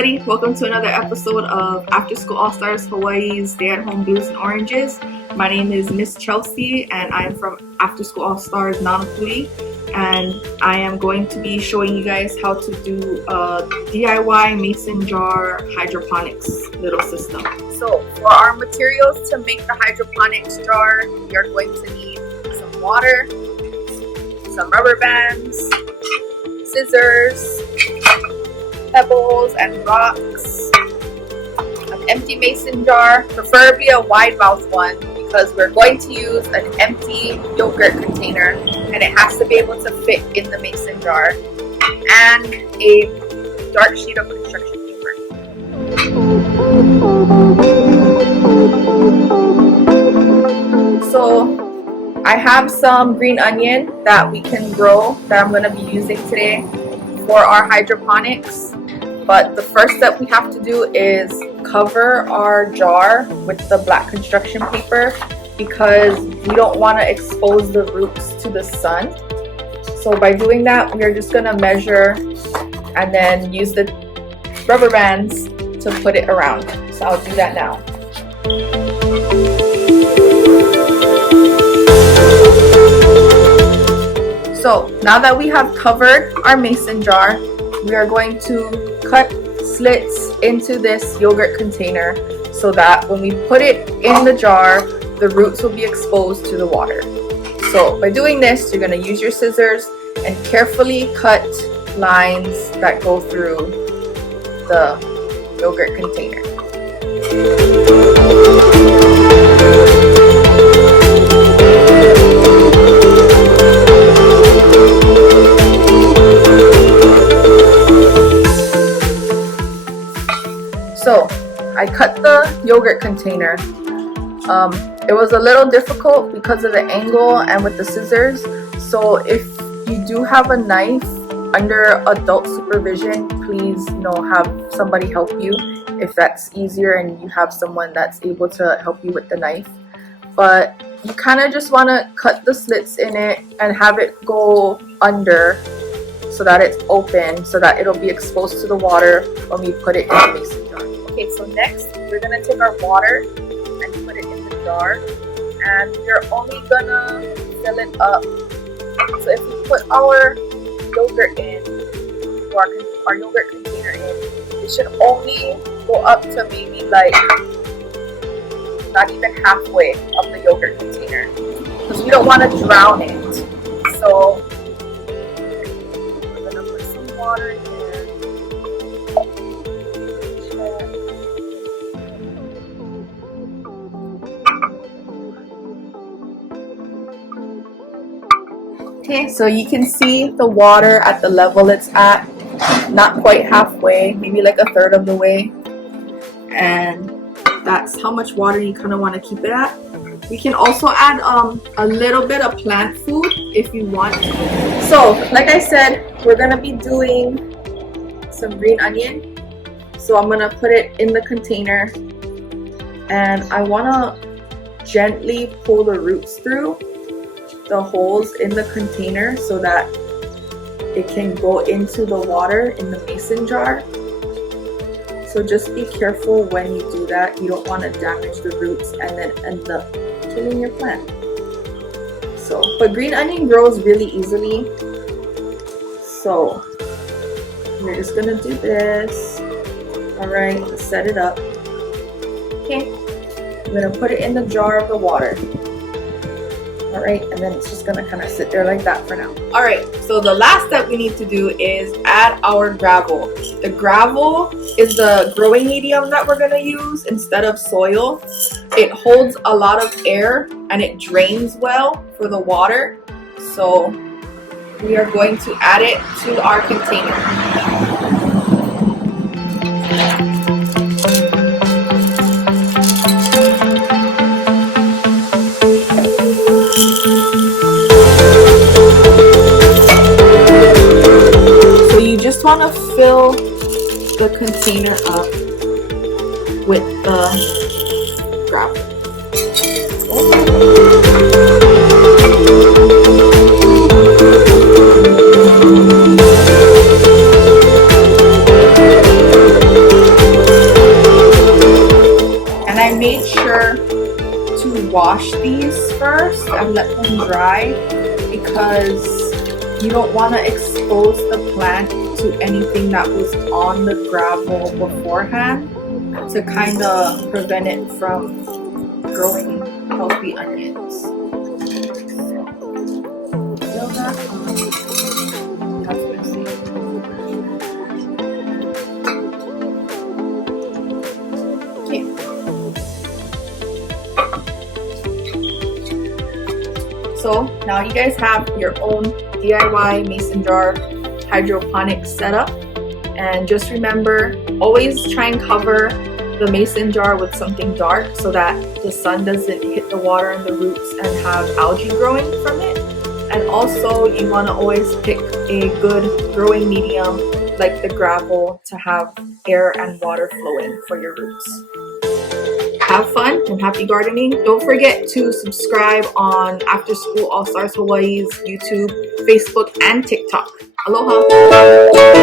everybody, welcome to another episode of After School All-Stars Hawaii's Stay-at-Home Blues and Oranges. My name is Miss Chelsea and I'm from After School All-Stars Nanapuli, and I am going to be showing you guys how to do a DIY mason jar hydroponics little system. So for our materials to make the hydroponics jar, you're going to need some water, some rubber bands, scissors, pebbles and rocks, an empty mason jar, preferably a wide mouth one because we're going to use an empty yogurt container and it has to be able to fit in the mason jar, and a dark sheet of construction paper. So I have some green onion that we can grow that I'm going to be using today for our hydroponics. But the first step we have to do is cover our jar with the black construction paper because we don't want to expose the roots to the sun. So by doing that, we are just going to measure and then use the rubber bands to put it around. So I'll do that now. So now that we have covered our mason jar, we are going to cut slits into this yogurt container so that when we put it in the jar, the roots will be exposed to the water. So by doing this, you're going to use your scissors and carefully cut lines that go through the yogurt container. So I cut the yogurt container. It was a little difficult because of the angle and with the scissors. So if you do have a knife under adult supervision, please have somebody help you if that's easier and you have someone that's able to help you with the knife. But you kind of just want to cut the slits in it and have it go under so that it's open, so that it'll be exposed to the water when we put it in the mason jar. Okay, so next we're gonna take our water and put it in the jar, and we're only gonna fill it up. So if we put our yogurt in, or our yogurt container in, it should only go up to maybe like not even halfway of the yogurt container because we don't want to drown it. So we're gonna put some water in. Okay, so you can see the water at the level it's at, not quite halfway, maybe like a third of the way, and that's how much water you kind of want to keep it at. We can also add a little bit of plant food if you want. So like I said, we're gonna be doing some green onion, so I'm gonna put it in the container and I want to gently pull the roots through the holes in the container so that it can go into the water in the mason jar. So just be careful when you do that. You don't want to damage the roots and then end up killing your plant. So, but green onion grows really easily. So we're just gonna do this. All right, let's set it up. Okay, I'm gonna put it in the jar of the water. Alright, and then it's just gonna kind of sit there like that for now. Alright, so the last step we need to do is add our gravel. The gravel is the growing medium that we're gonna use instead of soil. It holds a lot of air and it drains well for the water. So we are going to add it to our container. Just want to fill the container up with the gravel. and let them dry, because you don't want to expose the plant to anything that was on the gravel beforehand to kind of prevent it from growing healthy onions. Feel that? That's messy. Okay. So now you guys have your own DIY mason jar hydroponic setup, and just remember, always try and cover the mason jar with something dark so that the sun doesn't hit the water and the roots and have algae growing from it. And also you want to always pick a good growing medium like the gravel to have air and water flowing for your roots. Have fun and happy gardening. Don't forget to subscribe on After School All Stars Hawaii's YouTube, Facebook, and TikTok. Aloha!